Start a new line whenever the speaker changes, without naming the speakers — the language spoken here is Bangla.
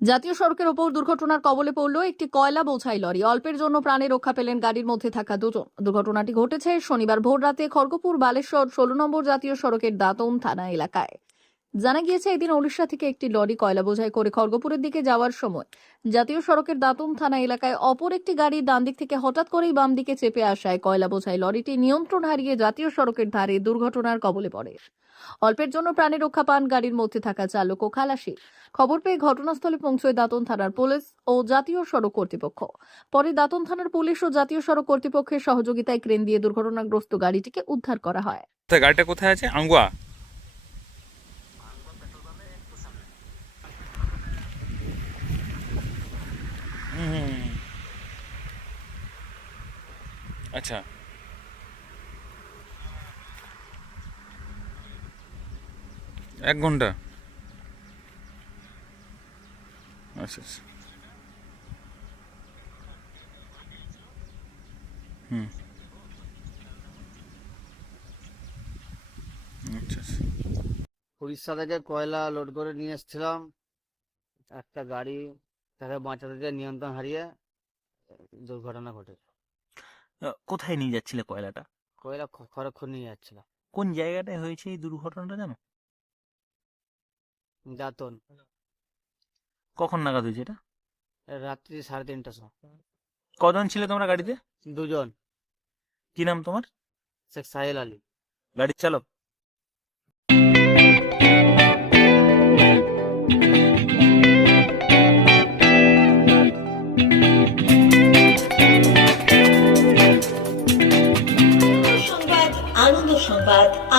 জাতীয় সড়কের ওপর দুর্ঘটনার কবলে পড়ল একটি কয়লা বোঝাই লরি। অল্পের জন্য প্রাণে রক্ষা পেলেন গাড়ির মধ্যে থাকা দুজন। দুর্ঘটনাটি ঘটেছে শনিবার ভোর রাতে খড়গপুর বালেশ্বর, ষোলো নম্বর জাতীয় সড়কের দাঁতন থানা এলাকায়। জানা গিয়েছে, এদিন ওড়িশা থেকে একটি লরি কয়লা বোঝাই করে খড়গপুরের দিকে যাওয়ার সময় জাতীয় সড়কের দাতুন থানা এলাকায় অপর একটি গাড়ি ডান দিক থেকে হঠাৎ করেই বাম দিকে চেপে আসায় কয়লা বোঝাই লরিটি নিয়ন্ত্রণ হারিয়ে জাতীয় সড়কের ধারে দুর্ঘটনার কবলে পড়ে। অল্পের জন্য প্রাণে রক্ষা পান গাড়ির মধ্যে থাকা চালক ও খালাসি। খবর পেয়ে ঘটনাস্থলে পৌঁছয় দাতন থানার পুলিশ ও জাতীয় সড়ক কর্তৃপক্ষ। পরে দাতন থানার পুলিশ ও জাতীয় সড়ক কর্তৃপক্ষের সহযোগিতায় ক্রেন দিয়ে দুর্ঘটনাগ্রস্ত গাড়িটিকে উদ্ধার করা হয়।
গাড়িটা কোথায় আছে? আঙ্গুয়া হুম। আচ্ছা। এক ঘণ্টা। আচ্ছা আচ্ছা। হুম। আচ্ছা আচ্ছা।
উড়িষ্যা থেকে কয়লা লোড করে নিয়ে এসেছিলাম। একটা গাড়ি তাকে বাঁচাতে যেয়ে নিয়ন্ত্রণ হারিয়ে দুর্ঘটনা ঘটে।
আহ, কোথায় নিয়ে যাচ্ছিলে কয়লাটা?
কয়লা খড়গপুর নিয়ে যাচ্ছিল
কোন জায়গাটায় হয়েছে এই দুর্ঘটনাটা জানো?
দাতন।
কখন নাগাদ হয়েছে এটা?
রাত্রি সাড়ে তিনটার সময়।
কজন ছিল তোমরা গাড়িতে?
দুজন।
কি নাম তোমার?
শেখ সাহেল আলী।
গাড়ির চালক?